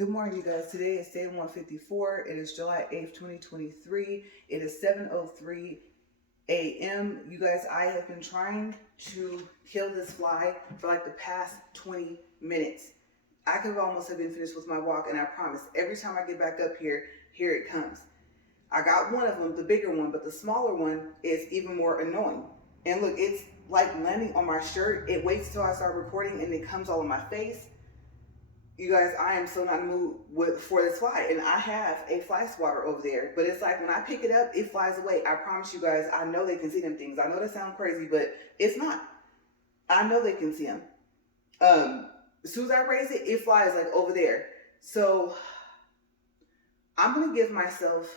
Good morning, you guys. Today is day 154. It is July 8th, 2023. It is 7:03 a.m. You guys, I have been trying to kill this fly for like the past 20 minutes. I could almost have been finished with my walk, and I promise, every time I get back up here, here it comes. I got one of them, the bigger one, but the smaller one is even more annoying. And look, it's like landing on my shirt. It waits till I start recording, and it comes all in my face. You guys, I am so not in the mood for this fly, and I have a fly swatter over there, but it's like when I pick it up, it flies away. I promise you guys, I know they can see them things. I know that sounds crazy, but it's not. I know they can see them. As soon as I raise it, it flies like over there. So I'm gonna give myself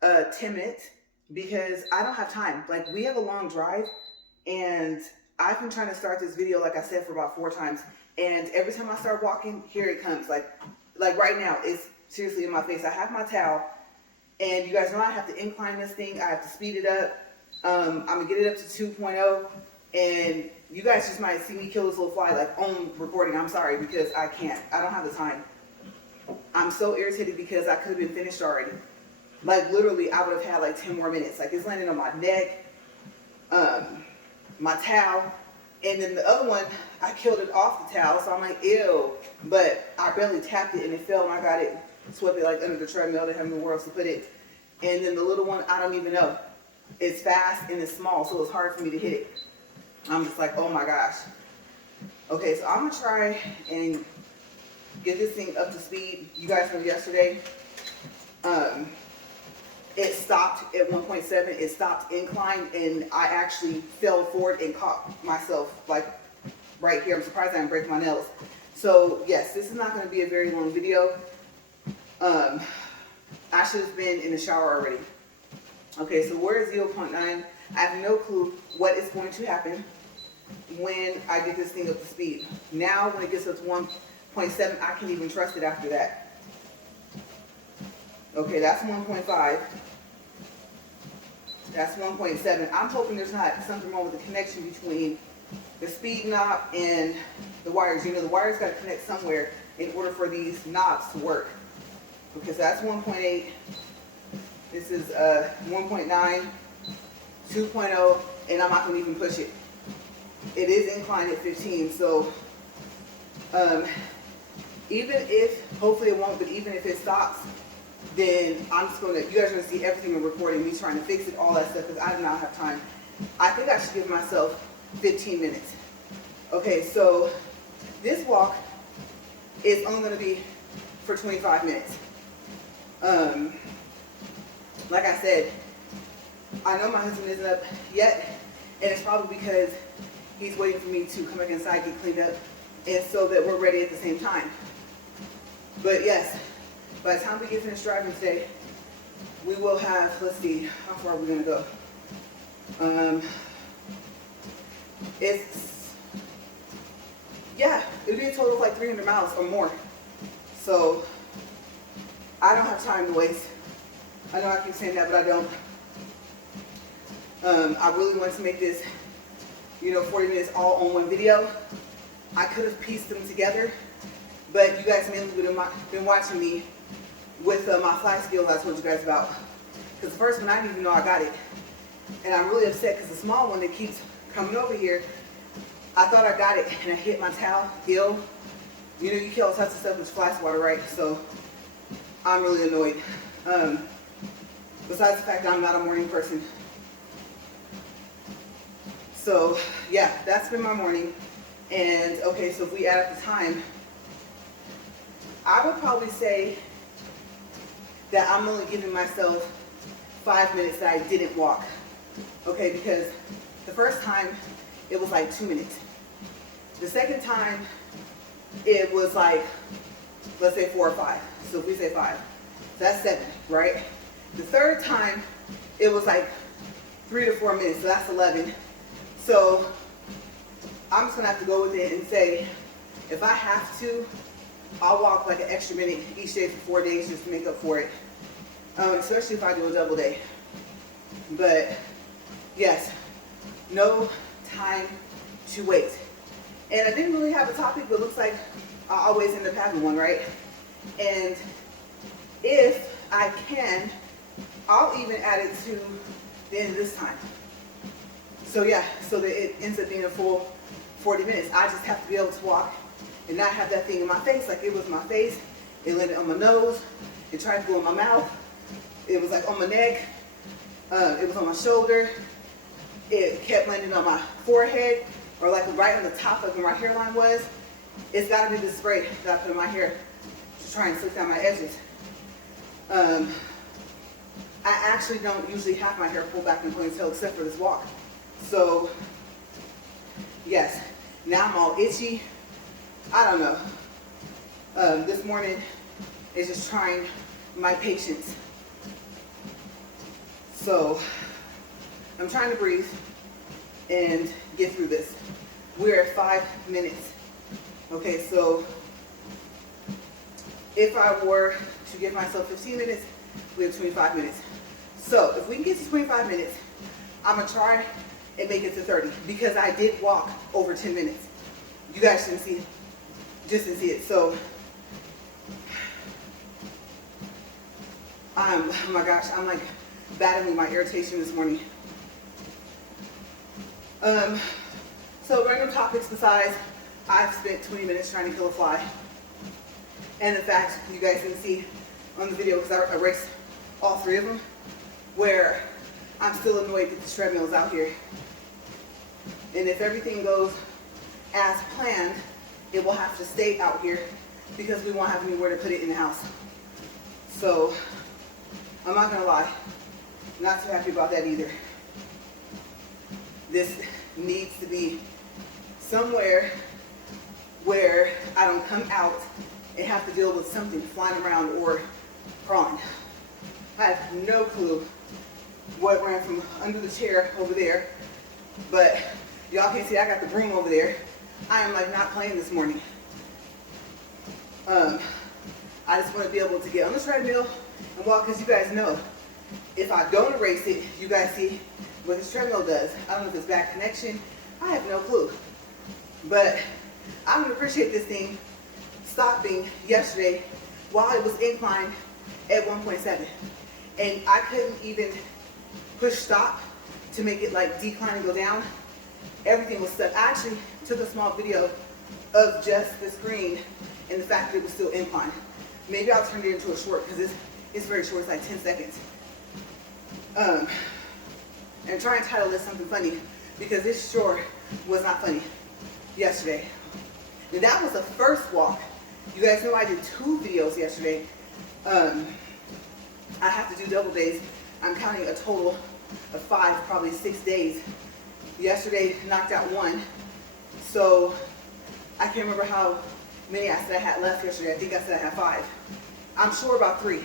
10 minutes because I don't have time. Like, we have a long drive, and I've been trying to start this video, like I said, for about 4 times. And every time I start walking, here it comes. Like right now, it's seriously in my face. I have my towel, and you guys know I have to incline this thing. I have to speed it up. I'm gonna get it up to 2.0, and you guys just might see me kill this little fly like on recording. I'm sorry, because I can't. I don't have the time. I'm so irritated because I could have been finished already. Like, literally, I would have had like 10 more minutes. Like, it's landing on my neck, my towel. And then the other one, I killed it off the towel, so I'm like, ew. But I barely tapped it and it fell, and I got it, swept it like under the treadmill. They have nowhere else to put it. And then the little one, I don't even know. It's fast and it's small, so it's hard for me to hit it. I'm just like, oh my gosh. Okay, so I'm gonna try and get this thing up to speed. You guys know yesterday, it stopped at 1.7. It stopped incline, and I actually fell forward and caught myself like right here. I'm surprised I didn't break my nails. So yes, this is not going to be a very long video. I should have been in the shower already. Okay, so we're at 0.9. I have no clue what is going to happen when I get this thing up to speed. Now, when it gets up to 1.7, I can't even trust it after that. Okay, that's 1.5. That's 1.7. I'm hoping there's not something wrong with the connection between the speed knob and the wires. You know, the wires got to connect somewhere in order for these knobs to work. Okay, so that's 1.8. This is 1.9, 2.0, and I'm not going to even push it. It is inclined at 15, so even if, hopefully it won't, but even if it stops, then I'm just going to, you guys are going to see everything in recording, me trying to fix it, all that stuff, because I do not have time. I think I should give myself 15 minutes. Okay, so this walk is only going to be for 25 minutes. Like I said, I know my husband isn't up yet, and it's probably because he's waiting for me to come back inside, get cleaned up, and so that we're ready at the same time. But yes, by the time we get finished driving today, we will have, let's see, how far are we going to go? It'll be a total of like 300 miles or more. So, I don't have time to waste. I know I keep saying that, but I don't. I really want to make this, 40 minutes all on one video. I could have pieced them together, but you guys mainly would have been watching me with my fly skills I told you guys about. Because the first one, I didn't even know I got it. And I'm really upset because the small one that keeps coming over here, I thought I got it and I hit my towel. Ill. You kill all types of stuff with fly swatter, right? So I'm really annoyed. Besides the fact that I'm not a morning person. So yeah, that's been my morning. And okay, so if we add up the time, I would probably say that I'm only giving myself 5 minutes that I didn't walk. Okay, because the first time it was like 2 minutes. The second time it was like, let's say 4 or 5. So if we say 5, so that's 7, right? The third time it was like 3 to 4 minutes, so that's 11. So I'm just gonna have to go with it and say, if I have to, I'll walk like an extra minute each day for 4 days just to make up for it. Especially if I do a double day. But yes, no time to wait. And I didn't really have a topic, but it looks like I always end up having one, right? And if I can, I'll even add it to the end of this time. So yeah, so that it ends up being a full 40 minutes. I just have to be able to walk and not have that thing in my face. Like it was my face, it landed on my nose, it tried to go in my mouth, it was like on my neck, it was on my shoulder, it kept landing on my forehead, or like right on the top of where my hairline was. It's gotta be the spray that I put in my hair to try and slick down my edges. I actually don't usually have my hair pulled back in a ponytail except for this walk. So, yes, now I'm all itchy. I don't know. This morning is just trying my patience. So, I'm trying to breathe and get through this. We're at 5 minutes. Okay, so if I were to give myself 15 minutes, we have 25 minutes. So if we can get to 25 minutes, I'm gonna try and make it to 30 because I did walk over 10 minutes. You guys didn't see it, just didn't see it. So, oh my gosh, I'm like battling my irritation this morning. So random topics besides, I've spent 20 minutes trying to kill a fly. And in fact, you guys didn't see on the video because I erased all 3 of them, where I'm still annoyed that the treadmill is out here. And if everything goes as planned, it will have to stay out here because we won't have anywhere to put it in the house. So I'm not gonna lie, not too happy about that either. This needs to be somewhere where I don't come out and have to deal with something flying around or crawling. I have no clue what ran from under the chair over there, but y'all can see I got the broom over there. I am like not playing this morning. I just want to be able to get on the treadmill and walk, because you guys know if I don't erase it, you guys see what this treadmill does. I don't know if it's bad connection. I have no clue. But I'm gonna appreciate this thing stopping yesterday while it was inclined at 1.7. And I couldn't even push stop to make it like decline and go down. Everything was stuck. I actually took a small video of just the screen and the fact that it was still inclined. Maybe I'll turn it into a short because it's very short, it's like 10 seconds. And try and title this something funny because this sure was not funny yesterday. And that was the first walk. You guys know I did 2 videos yesterday. I have to do double days. I'm counting a total of 5, probably 6 days. Yesterday knocked out 1. So I can't remember how many I said I had left yesterday. I think I said I had 5. I'm sure about 3.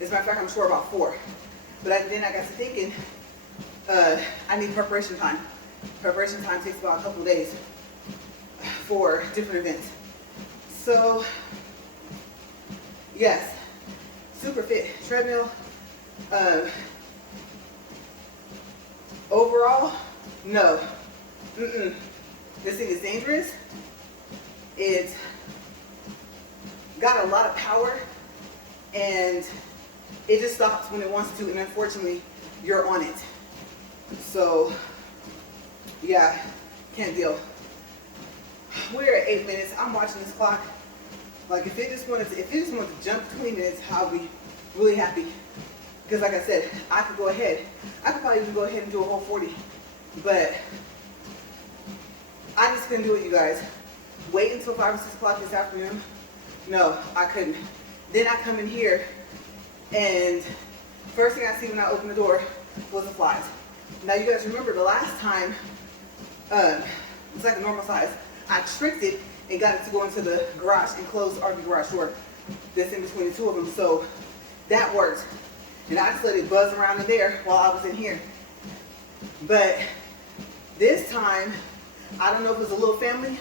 As a matter of fact, I'm sure about 4. But then I got to thinking, I need preparation time. Preparation time takes about a couple of days for different events. So, yes, Superfit treadmill. Overall, no. This thing is dangerous. It's got a lot of power, and it just stops when it wants to, and unfortunately, you're on it. So, yeah, can't deal. We're at 8 minutes. I'm watching this clock. Like if it just wanted to jump 20 minutes, I'll be really happy. Because like I said, I could go ahead. I could probably even go ahead and do a whole 40. But I just couldn't do it, you guys. Wait until 5 or 6 o'clock this afternoon? No, I couldn't. Then I come in here, and first thing I see when I open the door was the flies. Now you guys remember the last time, it's like a normal size. I tricked it and got it to go into the garage and close the RV garage door that's in between the 2 of them. So that worked. And I just let it buzz around in there while I was in here. But this time, I don't know if it was a little family,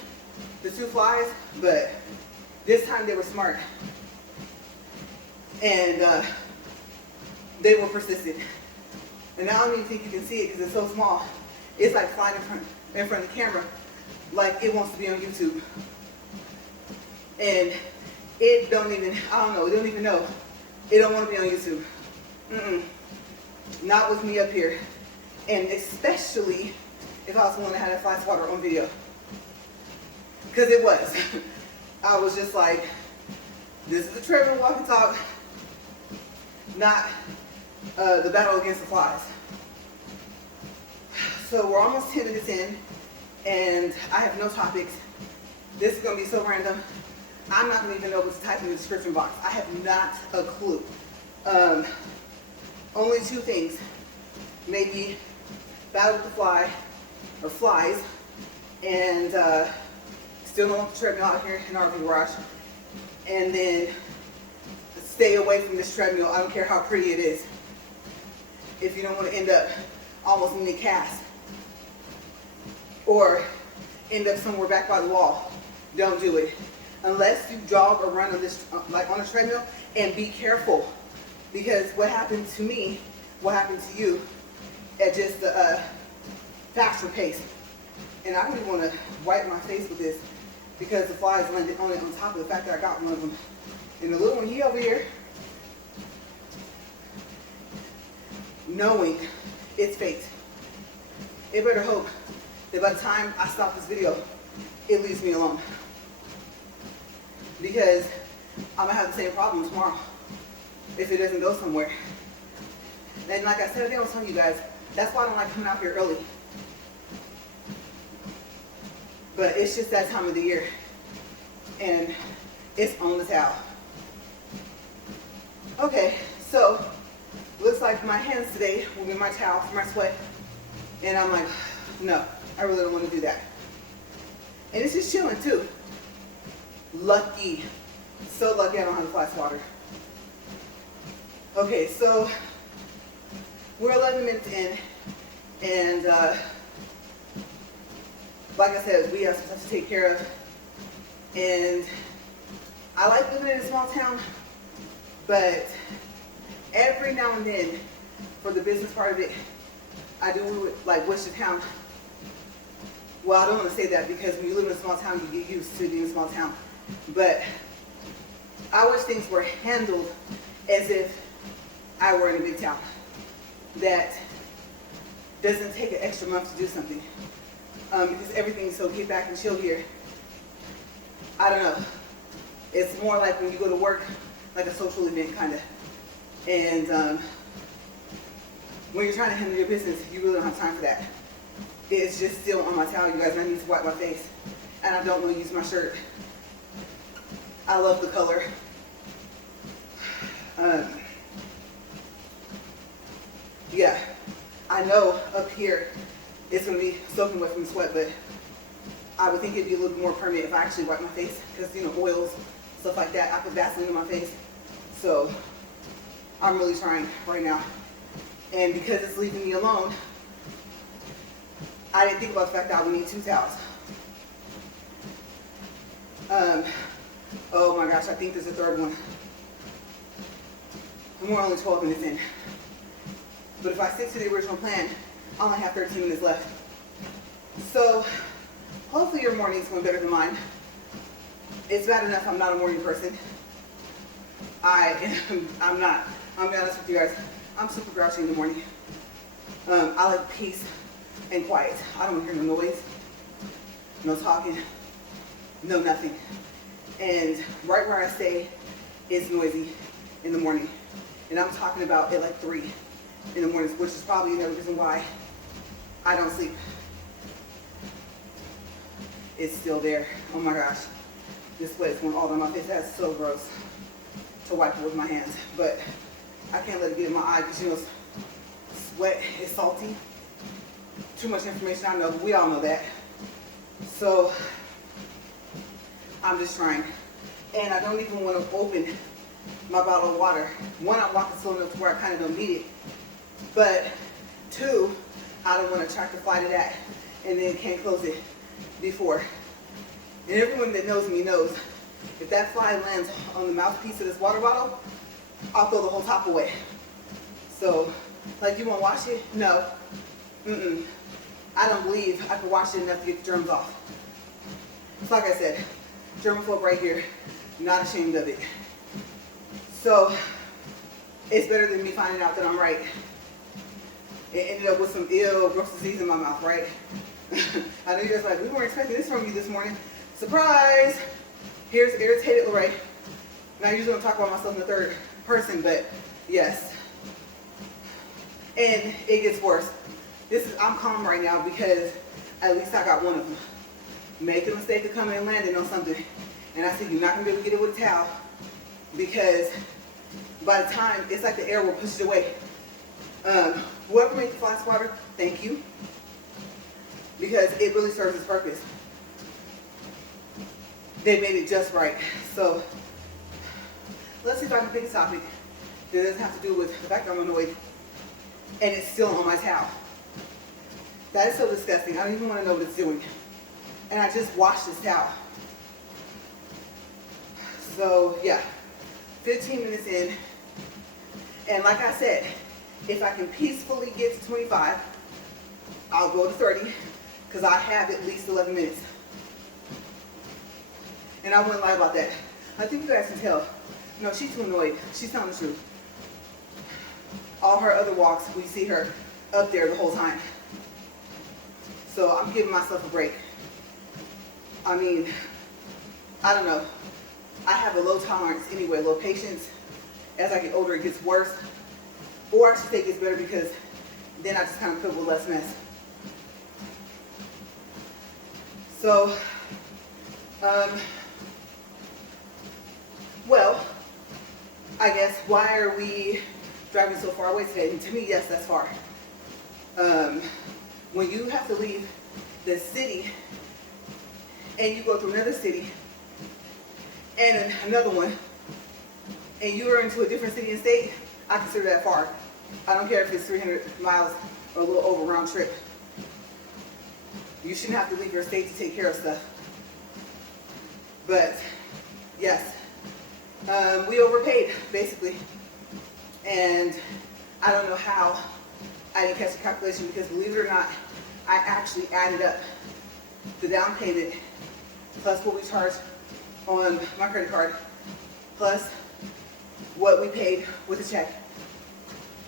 the 2 flies, but this time they were smart. And they were persistent. And I don't even think you can see it because it's so small. It's like flying in front of the camera like it wants to be on YouTube. And it don't even, I don't know, it don't even know. It don't want to be on YouTube. Not with me up here. And especially if I was the one that had a fly swatter on video. Because it was. I was just like, this is the treadmill walk talk, not the battle against the flies. So we're almost 10 minutes in, and I have no topics. This is going to be so random. I'm not going to even know what to type in the description box. I have not a clue. Only two things. Maybe battle with the fly, or flies, and still don't want the treadmill out here in our garage. And then stay away from this treadmill. I don't care how pretty it is. If you don't want to end up almost in a cast, or end up somewhere back by the wall, don't do it. Unless you jog or run on this, like on a treadmill, and be careful. Because what happened to me, what happened to you at just the faster pace. And I don't even want to wipe my face with this because the flies landed on it on top of the fact that I got one of them. And the little one, he over here, knowing it's fate. It better hope that by the time I stop this video, it leaves me alone. Because I'm gonna have the same problem tomorrow if it doesn't go somewhere. And like I said, I think I was telling you guys, that's why I don't like coming out here early. But it's just that time of the year, and it's on the towel. Okay, so looks like my hands today will be my towel for my sweat, and I'm like, no, I really don't want to do that. And it's just chilling too. Lucky, so lucky I don't have a fly swatter. Okay, so we're 11 minutes in, and like I said, we have some stuff to take care of. And I like living in a small town, but every now and then, for the business part of it, I do like wish the town. Well, I don't want to say that because when you live in a small town, you get used to being in a small town. But I wish things were handled as if I were in a big town. That doesn't take an extra month to do something. Because everything's so get back and chill here. I don't know. It's more like when you go to work, like a social event kind of. And when you're trying to handle your business, you really don't have time for that. It's just still on my towel, you guys, and I need to wipe my face. And I don't want to use my shirt. I love the color. Yeah, I know up here it's going to be soaking wet from sweat, but I would think it'd be a little bit more permanent if I actually wipe my face, because, you know, oils, stuff like that. I put Vaseline on my face, so I'm really trying right now. And because it's leaving me alone, I didn't think about the fact that I would need 2 towels. Oh my gosh, I think there's a third one. And we're only 12 minutes in. But if I stick to the original plan, I only have 13 minutes left. So hopefully your morning's going better than mine. It's bad enough I'm not a morning person. I'm not. I'll be honest with you guys. I'm super grouchy in the morning. I like peace and quiet. I don't hear no noise, no talking, no nothing. And right where I stay is noisy in the morning. And I'm talking about at like 3 in the mornings, which is probably another reason why I don't sleep. It's still there. Oh my gosh. This sweat is going all down my face. That's so gross to wipe it with my hands. But I can't let it get in my eye because, you know, sweat is salty. Too much information, I know, but we all know that. So I'm just trying. And I don't even want to open my bottle of water. 1, I'm walking slow enough to where I kind of don't need it. But 2, I don't want to attract the fly to that and then can't close it before. And everyone that knows me knows if that fly lands on the mouthpiece of this water bottle, I'll throw the whole top away. So, like, you want to wash it? No. I don't believe I could wash it enough to get the germs off. It's like I said, germaphobe right here. Not ashamed of it. So it's better than me finding out that I'm right. It ended up with some ill, gross disease in my mouth, right? I know you guys are like, we weren't expecting this from you this morning. Surprise! Here's irritated LaRae. Now, I usually don't talk about myself in the third person, but yes. And it gets worse. I'm calm right now because at least I got one of them. Make the mistake of coming and landing on something. And I said, you're not going to be able to get it with a towel because by the time, it's like the air will push it away. Whoever made the fly swatter, thank you. Because it really serves its purpose. They made it just right. So let's see if I can pick a topic that doesn't have to do with the fact that I'm annoyed and it's still on my towel. That is so disgusting. I don't even want to know what it's doing. And I just washed this towel. So yeah, 15 minutes in. And like I said, if I can peacefully get to 25, I'll go to 30 because I have at least 11 minutes. And I wouldn't lie about that. I think you guys can tell. No, she's too annoyed. She's telling the truth. All her other walks, we see her up there the whole time. So I'm giving myself a break. I mean, I don't know. I have a low tolerance anyway, low patience. As I get older, it gets worse. Or I should say it gets better because then I just kind of put with less mess. So, well, I guess, why are we driving so far away today? And to me, yes, that's far. When you have to leave the city and you go through another city and another one, and you are into a different city and state, I consider that far. I don't care if it's 300 miles or a little over round trip. You shouldn't have to leave your state to take care of stuff. But, yes, we overpaid, basically. And I don't know how I didn't catch the calculation because, believe it or not, I actually added up the down payment plus what we charged on my credit card plus what we paid with a check.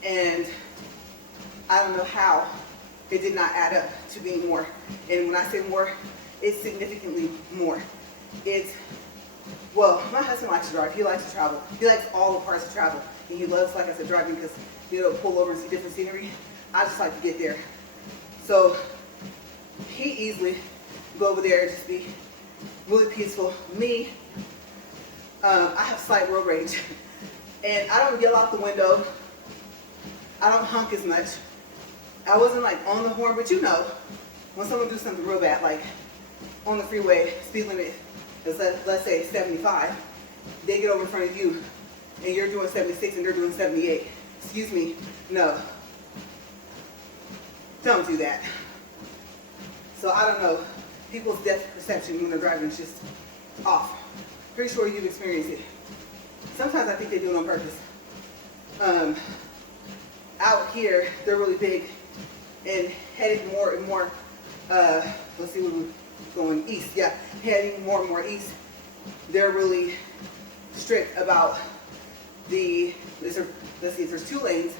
And I don't know how it did not add up to being more. And when I say more, it's significantly more. It's, well, my husband likes to drive. He likes to travel. He likes all the parts of travel. And he loves, like I said, driving because, you know, pull over and see different scenery. I just like to get there. So he easily go over there and just be really peaceful. Me, I have slight road rage. And I don't yell out the window. I don't honk as much. I wasn't like on the horn, but you know, when someone do something real bad, like on the freeway, speed limit is let's say 75, they get over in front of you and you're doing 76 and they're doing 78. Excuse me, no. Don't do that. So I don't know, people's depth perception when they're driving is just off. Pretty sure you've experienced it. Sometimes I think they do it on purpose. Out here, they're really big and headed more and more, let's see, we're going east, yeah, heading more and more east. They're really strict about let's see, if there's 2 lanes,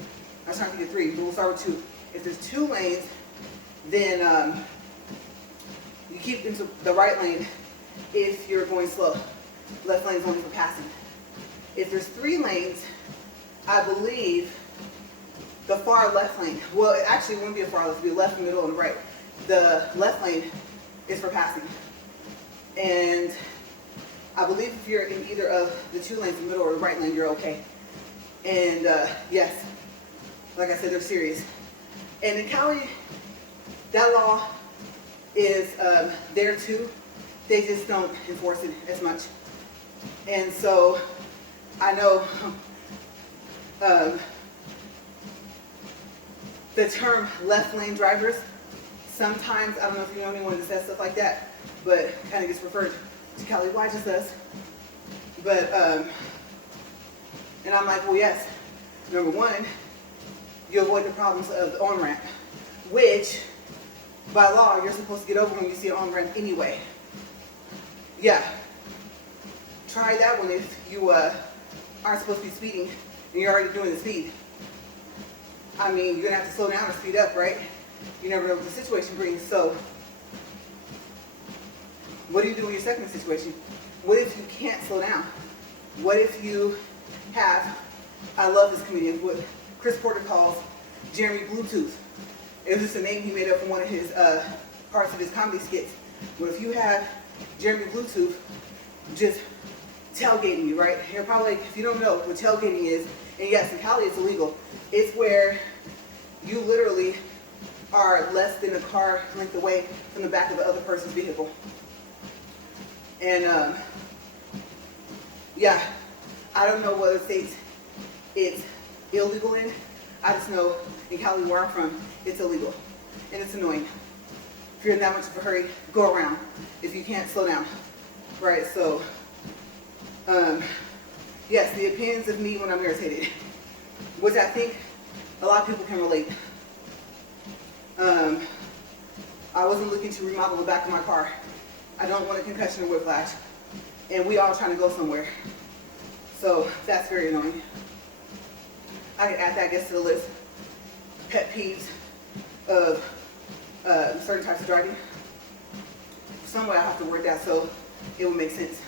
I was trying to get 3, but we'll start with 2. If there's 2 lanes, then you keep into the right lane if you're going slow. Left lane is only for passing. If there's 3 lanes, I believe the far left lane, well, it actually wouldn't be a far left, it would be left, middle, and right. The left lane is for passing. And I believe if you're in either of the 2 lanes, the middle or the right lane, you're okay. And yes, like I said, they're serious. And in Cali, that law is there too. They just don't enforce it as much. And so I know the term left lane drivers, sometimes, I don't know if you know anyone that says stuff like that, but kind of gets referred to Cali. Why just us? But, and I'm like, well, yes, number 1, you avoid the problems of the on-ramp, which, by law, you're supposed to get over when you see an on-ramp anyway. Yeah. Try that one if you aren't supposed to be speeding and you're already doing the speed. I mean, you're gonna have to slow down or speed up, right? You never know what the situation brings. So what do you do in your second situation? What if you can't slow down? What if you have, I love this comedian, what Chris Porter calls Jeremy Bluetooth. It was just a name he made up from one of his parts of his comedy skits. What if you have Jeremy Bluetooth just tailgating you, right? You're probably like, if you don't know what tailgating is, and yes, in Cali it's illegal, it's where you literally are less than a car length away from the back of the other person's vehicle. And yeah, I don't know what states it's illegal in. I just know in Cali, where I'm from, it's illegal. And it's annoying. If you're in that much of a hurry, go around. If you can't, slow down. Right, so, yes, the opinions of me when I'm irritated, which I think a lot of people can relate. I wasn't looking to remodel the back of my car. I don't want a concussion or whiplash. And we all trying to go somewhere. So that's very annoying. I can add that, I guess, to the list. Pet peeves of certain types of driving. Some way I have to word that so it will make sense.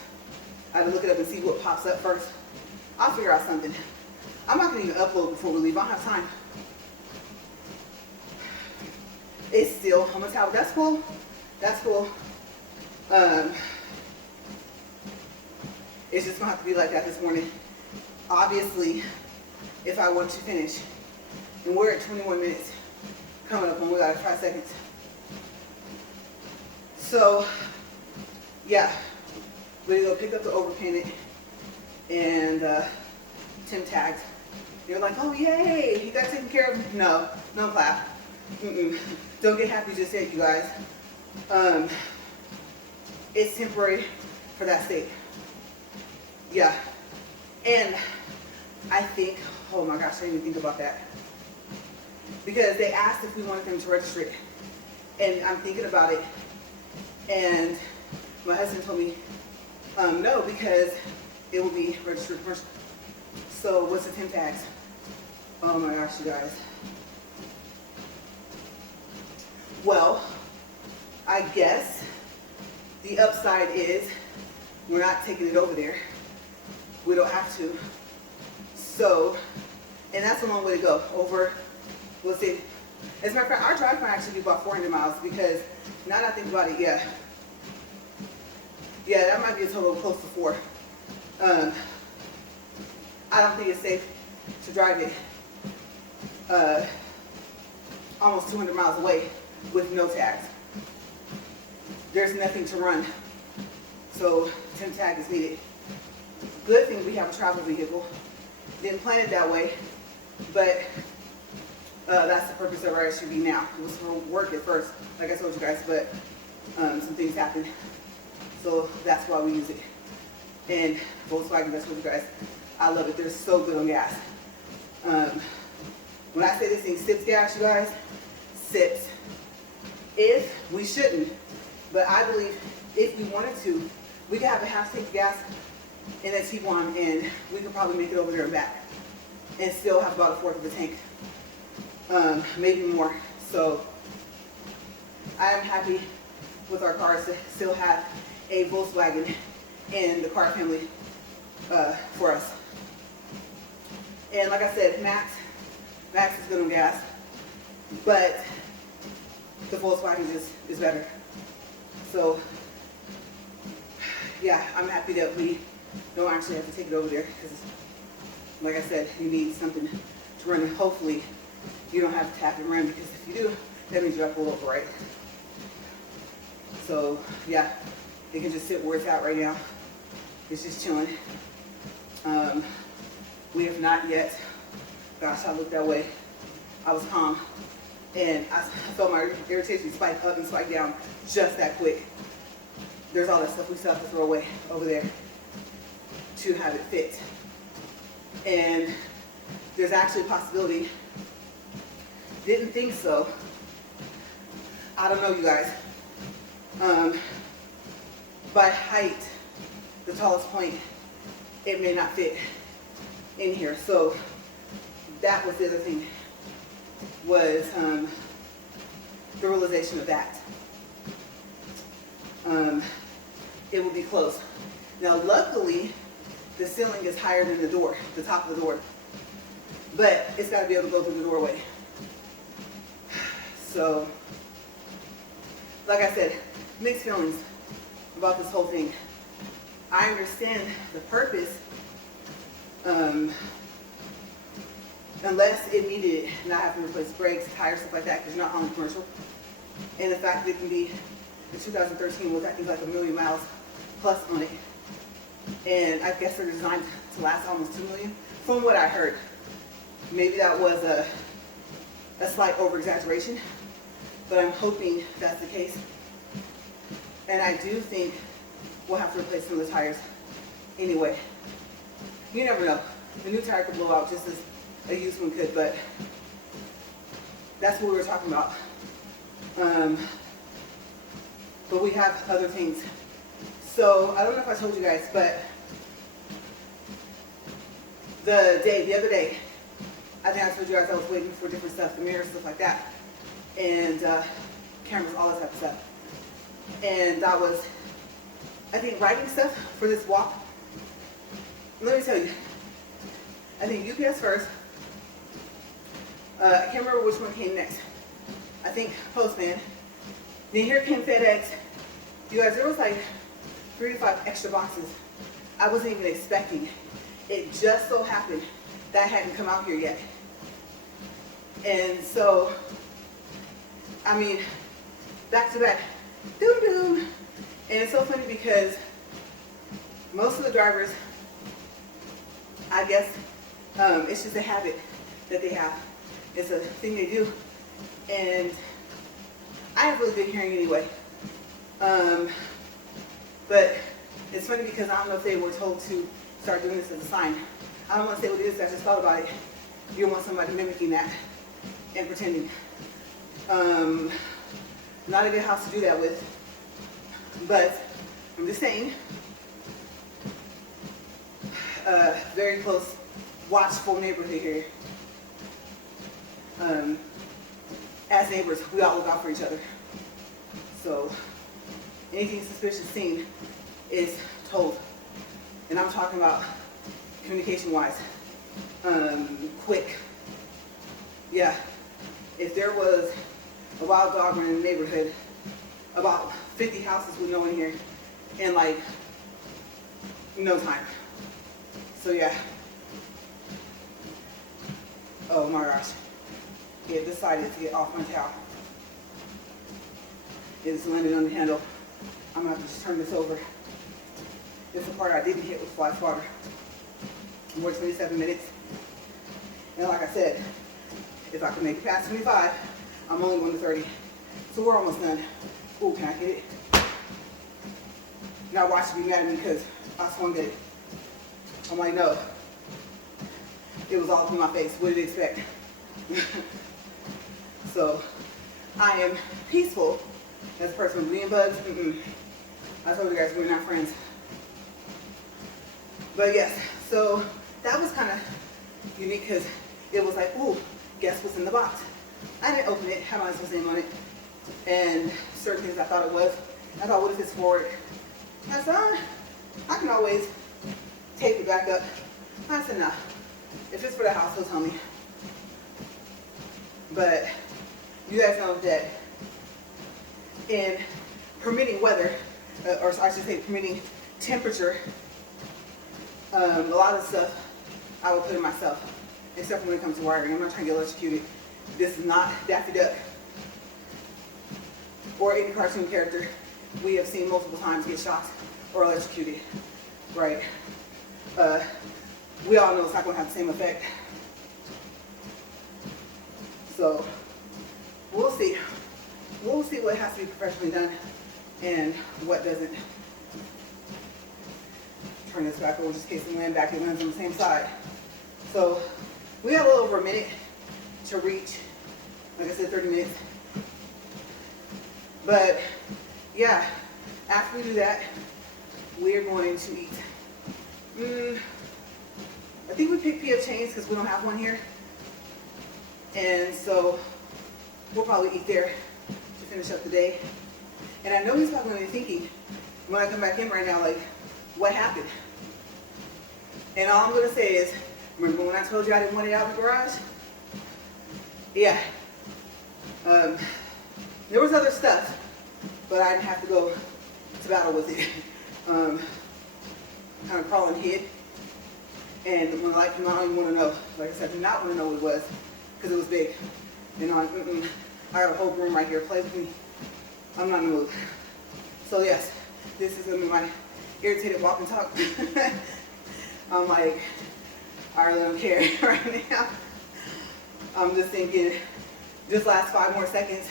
I have to look it up and see what pops up first. I'll figure out something. I'm not going to even upload before we leave. I don't have time. It's still on my towel. That's cool. That's cool. It's just going to have to be like that this morning. Obviously, if I want to finish, and we're at 21 minutes coming up on, we got 5 seconds. So, yeah, we're going to pick up the overpainted and Tim tags. You're like, oh, yay, you got taken care of. No, no clap. Don't get happy just yet, you guys. It's temporary for that state. Yeah. And I think, oh my gosh, I didn't even think about that. Because they asked if we wanted them to register it. And I'm thinking about it. And my husband told me, no, because it will be registered commercial. So what's the 10 tags? Oh my gosh, you guys. Well, I guess the upside is we're not taking it over there. We don't have to. So, and that's a long way to go. Over, we'll see. As a matter of fact, our drive might actually be about 400 miles because now that I think about it, yeah, that might be a total of close to 4. I don't think it's safe to drive it almost 200 miles away with no tags. There's nothing to run, so 10 tag is needed. Good thing we have a travel vehicle. Didn't plan it that way, but that's the purpose of our SUV now. It was for work at first, like I told you guys, but some things happened, so that's why we use it. And Volkswagen, that's what you guys, I love it. They're so good on gas. When I say this thing sips gas, you guys, sips. If we shouldn't, but I believe if we wanted to, we could have a half tank of gas in that T1 and we could probably make it over there and back and still have about a fourth of the tank, maybe more. So I am happy with our cars to still have a Volkswagen in the car family for us. And like I said, Max is good on gas, but the Volkswagen is better. So yeah, I'm happy that we don't actually have to take it over there because, like I said, you need something to run, and hopefully you don't have to tap and run, because if you do, that means you're up all over, right? So yeah, it can just sit where it's at right now. It's just chilling. We have not yet, gosh, I looked that way. I was calm, and I felt my irritation spike up and spike down just that quick. There's all that stuff we still have to throw away over there to have it fit. And there's actually a possibility, didn't think so, I don't know, you guys. By height, the tallest point it may not fit in here. So that was the other thing, was the realization of that. It will be closed. Now luckily, the ceiling is higher than the door, the top of the door. But it's got to be able to go through the doorway. So, like I said, mixed feelings about this whole thing. I understand the purpose, unless it needed it, not having to replace brakes, tires, stuff like that, because you're not on commercial. And the fact that it can be, in 2013 was I think like 1 million miles plus on it. And I guess they're designed to last almost 2 million, from what I heard. Maybe that was a slight over-exaggeration, but I'm hoping that's the case. And I do think we'll have to replace some of the tires anyway. You never know. The new tire could blow out just as a used one could, but that's what we were talking about. But we have other things. So I don't know if I told you guys, but the other day, I think I told you guys I was waiting for different stuff, the mirrors, stuff like that, and cameras, all that type of stuff. And I was, I think, writing stuff for this walk. Let me tell you, I think UPS first. I can't remember which one came next. I think Postman. Then here came FedEx. You guys, there was like 3 to 5 extra boxes I wasn't even expecting. It just so happened that hadn't come out here yet. And so, I mean, back to back, doom doom. And it's so funny because most of the drivers, I guess, it's just a habit that they have. It's a thing they do. And I have really good hearing anyway. But it's funny because I don't know if they were told to start doing this as a sign. I don't want to say what it is, I just thought about it. You don't want somebody mimicking that and pretending. Not a good house to do that with. But I'm just saying, very close, watchful neighborhood here. As neighbors, we all look out for each other. So anything suspicious seen is told. And I'm talking about communication-wise, quick. Yeah, if there was a wild dog running in the neighborhood, about 50 houses would know in here in like no time. So yeah. Oh my gosh. It decided to get off my towel. It's landed on the handle. I'm gonna have to just turn this over. This is the part I didn't hit with fly swatter. More 27 minutes. And like I said, if I can make it past 25, I'm only going to 30. So we're almost done. Ooh, can I get it? Now watch you be mad at me because I swung at it. I'm like, no. It was all up in my face. What did you expect? So I am peaceful as a person. Being bugs, I told you guys we're not friends. But yes, so that was kind of unique because it was like, ooh, guess what's in the box? I didn't open it, had my son's name on it, and certain things I thought it was. I thought, what if it's for it? I said, I can always tape it back up. I said, nah, if it's for the house, he'll tell me. But you guys know that in permitting weather, or I should say permitting temperature, a lot of stuff I will put in myself, except when it comes to wiring. I'm not trying to get electrocuted. This is not Daffy Duck or any cartoon character we have seen multiple times get shocked or electrocuted, right? We all know it's not going to have the same effect. So we'll see. We'll see what has to be professionally done and what doesn't. Turn this back over just in case the land back, it lands on the same side. So we have a little over a minute to reach, like I said, 30 minutes. But yeah, after we do that, we're going to eat. I think we picked PF Chang's because we don't have one here. And so we'll probably eat there to finish up the day. And I know he's probably going to be thinking, when I come back in right now, like, what happened? And all I'm going to say is, remember when I told you I didn't want it out in the garage? Yeah. There was other stuff, but I didn't have to go to battle with it. Kind of crawl and hid. And when the light came on, I didn't want to know. Like I said, I did not want to know what it was, because it was big. And I'm like, I got a whole room right here. Play with me. I'm not in the mood. So yes, this is going to be my irritated walk and talk. I'm like, I really don't care right now. I'm just thinking, just last 5 more seconds,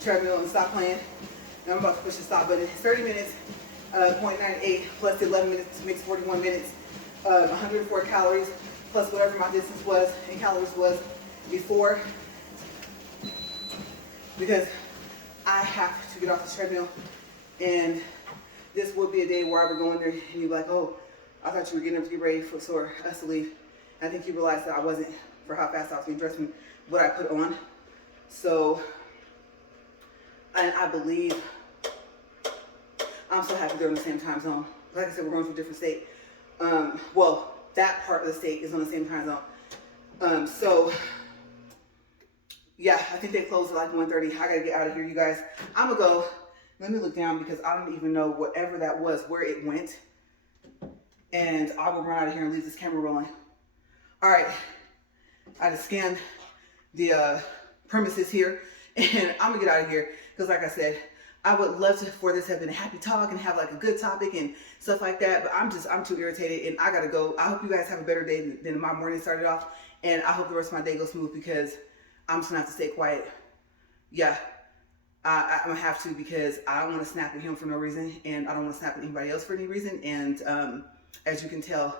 treadmill and stop playing. And I'm about to push the stop button. It's 30 minutes, 0.98 plus the 11 minutes makes 41 minutes. 104 calories plus whatever my distance was and calories was before, because I have to get off the treadmill, and this will be a day where I would go in there and you'd be like, oh, I thought you were getting up to get ready for us to leave. I think you realized that I wasn't, for how fast I was getting dressed and what I put on. So, and I believe I'm so happy they're in the same time zone. Like I said, we're going to a different state. Well, that part of the state is on the same time zone. So, yeah, I think they closed at like 1:30. I gotta get out of here, you guys. I'm gonna go. Let me look down because I don't even know whatever that was, where it went. And I will run out of here and leave this camera rolling. All right, I just scanned the premises here, and I'm gonna get out of here because, like I said, I would love for this to have been a happy talk and have like a good topic and stuff like that, but I'm too irritated and I gotta go. I hope you guys have a better day than my morning started off, and I hope the rest of my day goes smooth because I'm just gonna have to stay quiet. Yeah, I'm gonna have to, because I don't want to snap at him for no reason, and I don't want to snap at anybody else for any reason. And as you can tell,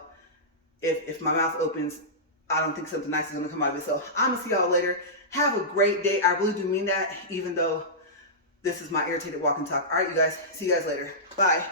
if my mouth opens, I don't think something nice is gonna come out of it. So I'm gonna see y'all later. Have a great day. I really do mean that, even though this is my irritated walk and talk. All right, you guys. See you guys later. Bye.